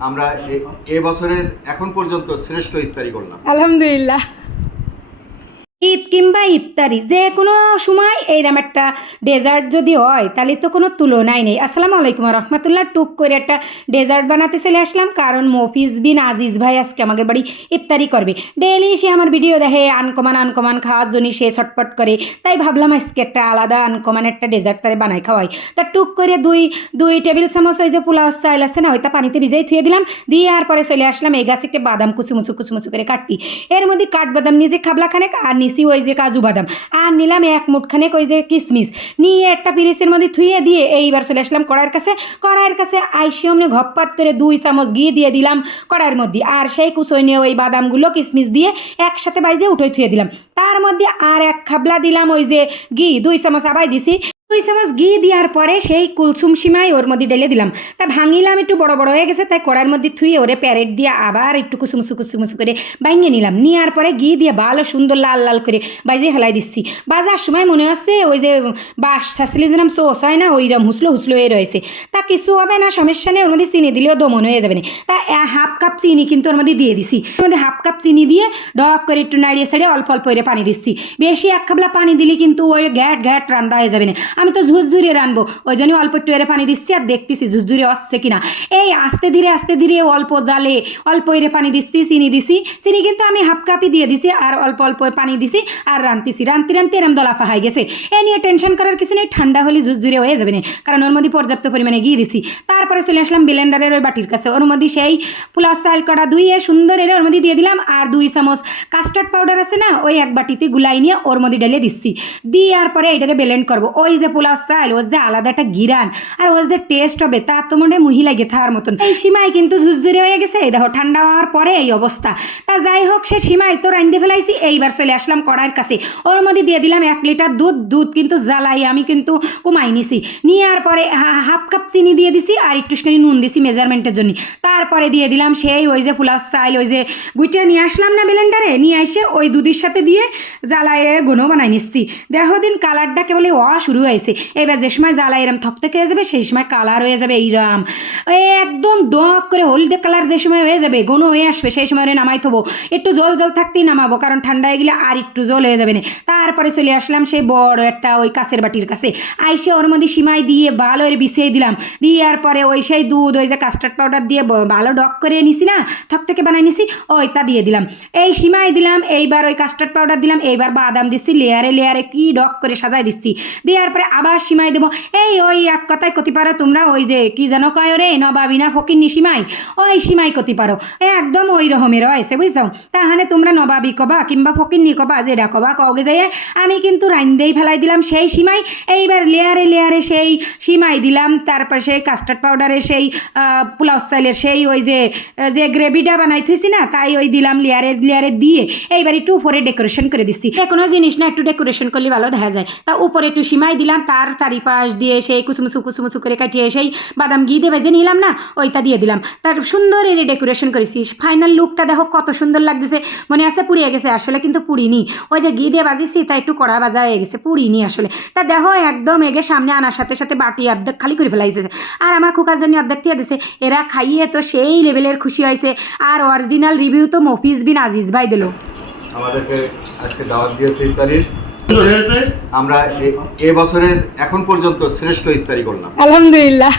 আমরা এ- বছরের এখন পর্যন্ত শ্রেষ্ঠ ইফতারি করলাম। আলহামদুলিল্লাহ। ঈদ কিংবা ইফতারি, যে কোনো সময় এইরকম একটা ডেজার্ট যদি হয়, তাহলে তো কোনো তুলনাই নেই। আসসালামু আলাইকুম রহমতুল্লাহ টুক করে একটা ডেজার্ট বানাতে চলে আসলাম, কারণ মফিজ বিন আজিজ ভাই আজকে আমাদের বাড়ি ইফতারি করবে। ডেইলি সে আমার ভিডিও দেখে, আনকমান আনকমান খাওয়ার জন্য সে ছটপট করে, তাই ভাবলাম আজকে একটা আলাদা আনকমান একটা ডেজার্ট তারে বানাই খাওয়াই। তা টুক করে দুই দুই টেবিল চামচ ওই যে পোলাও চাইল আছে না, ওইটা পানিতে ভিজাই থুয়ে দিলাম, দিয়ে আর পরে চলে আসলাম, এই গাছে একটা বাদাম কুচুমুচু কুচুমুচু করে কাটতি। এর মধ্যে কাঠবাদাম নিজে খাবলা খানেক আর নিছি ওই যে কাজু বাদাম। আর নিলাম এক মুঠখানেক ওই যে কিশমিশ নিয়ে একটা পিরিসের মধ্যে থুয়ে দিয়ে এইবার চলে আসলাম কড়াইয়ের কাছে। কড়াইয়ের কাছে আইসি অমনি ঘপ্পাত করে দুই চামচ ঘি দিয়ে দিলাম কড়াইয়ের মধ্যে। আর সেই কুচই নিয়ে ওই বাদামগুলো কিশমিশ দিয়ে একসাথে বাইজে উঠে থুয়ে দিলাম। তার মধ্যে আর এক খাবলা দিলাম ওই যে ঘি, দুই চামচ আবাই দিছি। দুই চামচ ঘি দেওয়ার পরে সেই কুলসুম সিমাই ওর মধ্যে ঢেলে দিলাম। তা ভাঙিলাম একটু বড় বড় হয়ে গেছে, তাই কড়ার মধ্যে থুয়ে ওরে প্যারেট দিয়ে আবার একটু কুসুমুসু কুসুমুসু করে ভাঙিয়ে নিলাম। নেওয়ার পরে ঘি দিয়ে ভালো সুন্দর লাল লাল করে বাজিয়ে হেলাই দিচ্ছি। বাজার সময় মনে হচ্ছে ওই যে বাস শাসলি যেরকম সোস হয় না ওইরকম হুসলো হুসলো হয়ে রয়েছে। তা কিছু হবে না, সমস্যা নেই, ওর মধ্যে চিনি দিলেও দমন হয়ে যাবে না। তা হাফ কাপ চিনি কিন্তু ওর মধ্যে দিয়ে দিছি। ওর মধ্যে হাফ কাপ চিনি দিয়ে ডক করে একটু নাড়িয়ে সাড়িয়ে অল্প অল্প করে পানি দিচ্ছি। বেশি এক খাবলা পানি দিলে কিন্তু ওই ঘ্যাট গ্যাট রান্না হয়ে যাবে না। আমি তো ঝুরঝুরিয়ে রানবো। ওই জন্য অল্প একটু এরে পানি দিচ্ছি আর দেখতেছি ঝুরঝুরি আসছে কিনা। এই আস্তে ধীরে আস্তে ধীরে, অল্প জালে অল্প এরে পানি দিচ্ছি, চিনি দিছি চিনি কিন্তু আমি হাফ কাপই দিয়ে দিছি আর অল্প অল্প পানি দিছি আর রান্তিছি। রান্তি রান্তি এরম দলাফা হয়ে গেছে। এ নিয়ে টেনশন করার কিছু নেই, ঠান্ডা হলে ঝুরঝুরে হয়ে যাবে না। কারণ ওর মধ্যে পর্যাপ্ত পরিমাণে গিয়ে দিছি। তারপরে চলে আসলাম ব্লেন্ডারের ওই বাটির কাছে। ওর মধ্যে সেই পুলাস চাল কড়া ধুইয়ে সুন্দর এর ওর মধ্যে দিয়ে দিলাম আর দুই চামচ কাস্টার্ড পাউডার আছে না, ওই এক বাটিতে গুলাই নিয়ে ওর মধ্যে ঢেলে দিচ্ছি। দিয়ে আর পরে এইটারে ব্লেন্ড করব। ওই যে পুলাস চাল ওর যে আলাদা একটা গিরান, আর ওর যে টেস্ট হবে, তার তো মনে মুহি লাগে থার মতন। এই সীমায় কিন্তু ঝুরঝুরে হয়ে গেছে, এই দেখো, ঠান্ডা হওয়ার পরে এই অবস্থা। তা যাই হোক, সে সীমায় তো রান্ধে ফেলাইছি, এইবার চলে আসলাম কড়াইয়ের কাছে। ওর মধ্যে দিয়ে দিলাম এক লিটার দুধ দুধ কিন্তু জ্বালাই আমি কিন্তু কমাই নিছি। নিয়ে আর পরে হাফ কাপ চিনি দিয়ে দিছি, আর একটুখানি নুন দিছি মেজারমেন্টের জন্য। তারপরে দিয়ে দিলাম সেই ওই যে ফুলাস চাইল ওই যে গুইটা নিয়ে আসলাম না ব্লেন্ডারে নিয়ে এসে ওই দুধের সাথে দিয়ে জ্বালায়ে ঘন বানাই নিচ্ছি। দেখো দিন কালারটা কেবল অ শুরু হয়েছে। এবার যে সময় জ্বালাই এরম থকথকে হয়ে যাবে, সেই সময় কালার হয়ে যাবে এইরাম একদম ডক করে হলদে কালার যে সময় হয়ে যাবে ঘন হয়ে আসবে, সেই সময় নামাই থবো। একটু জল জল থাকতেই নামাবো কারণ ঠান্ডা হয়ে গেলে আর একটু জল হয়ে যাবে না। তারপরে চলে আসলাম সেই বড় একটা ওই কাছের বাটির কাছে। আইসে ওর মধ্যে সিমাই দিয়ে ভালো করে বিছিয়ে দিলাম। দেওয়ার পরে ওই সেই দুধ, ওই যে কাস্টার্ড পাউডার দিয়ে ভালো ডক করে নিছি না থক থেকে বানাই নিছি ওইটা দিয়ে দিলাম। এই সিমাই দিলাম, এইবার ওই কাস্টার্ড পাউডার দিলাম, এইবার বাদাম দিচ্ছি লেয়ারে লেয়ারে কি ডক করে সাজাই দিচ্ছি দেওয়ার পরে আবার সিমাই দেবো। এই ওই এক কথায় কতি পারো তোমরা, ওই যে কি জানো কয় রে নবাবিনা ফকির সিমাই ওই সিমাই কতি পারো। একদম ওই রকমের হয়েছে বুঝছ? তাহানে তোমরা নবাবি কবা কিংবা ফকিরনি কবা, যেটা কবা কগে যাই আমি কিন্তু রাইন্দেই ফেলাই দিলাম সেই সিমাই। এইবার লেয়ারে লেয়ারে সেই সিমাই দিলাম, তারপর সেই কাস্টার্ড পাউডারে সেই পোলাও স্টাইলের সেই ওই যে যে গ্রেভিটা বানাই থুইছি না, তাই ওই দিলাম লেয়ারে লেয়ারে দিয়ে এইবার একটু উপরে ডেকোরেশন করে দিচ্ছি। যে কোনো জিনিস না, একটু ডেকোরেশন করলে ভালো দেখা যায়। তা উপরে একটু সিমাই দিলাম তার চারিপাশ দিয়ে সেই কুচুমুচু কুচুমুচু করে কাটিয়ে সেই বাদাম ঘি দিয়ে ভেজে নিলাম না, ওইটা দিয়ে দিলাম। তার সুন্দর এর ডেকোরেশন করেছি ফাইনাল লুকটা দেখো কত সুন্দর লাগতেছে। মনে আছে পুড়িয়ে গেছে? আসলে কিন্তু পুড়িনি। ওই যে ঘি দিয়ে বাজিয়েছি তা একটু কড়া বাজা হয়ে গেছে, পুড়িনি আসলে। তা দেখো, একদম এগে সামনে আনার সাথে সাথে বাটি অর্ধেক খালি করে ফেলাইছে। আর আমার খোকার জন্য অর্ধেক দিয়ে দিছে। এরা খাইয়ে তো সেই লেভেলের খুশি হয়েছে। আর অরিজিনাল রিভিউ তো মফিজ বিন আজিজ ভাই দিল। আমাদেরকে আজকে দাওয়াত দিয়েছে ইফতারির। আমরা এ- বছরের এখন পর্যন্ত শ্রেষ্ঠ ইফতারি করলাম। আলহামদুলিল্লাহ।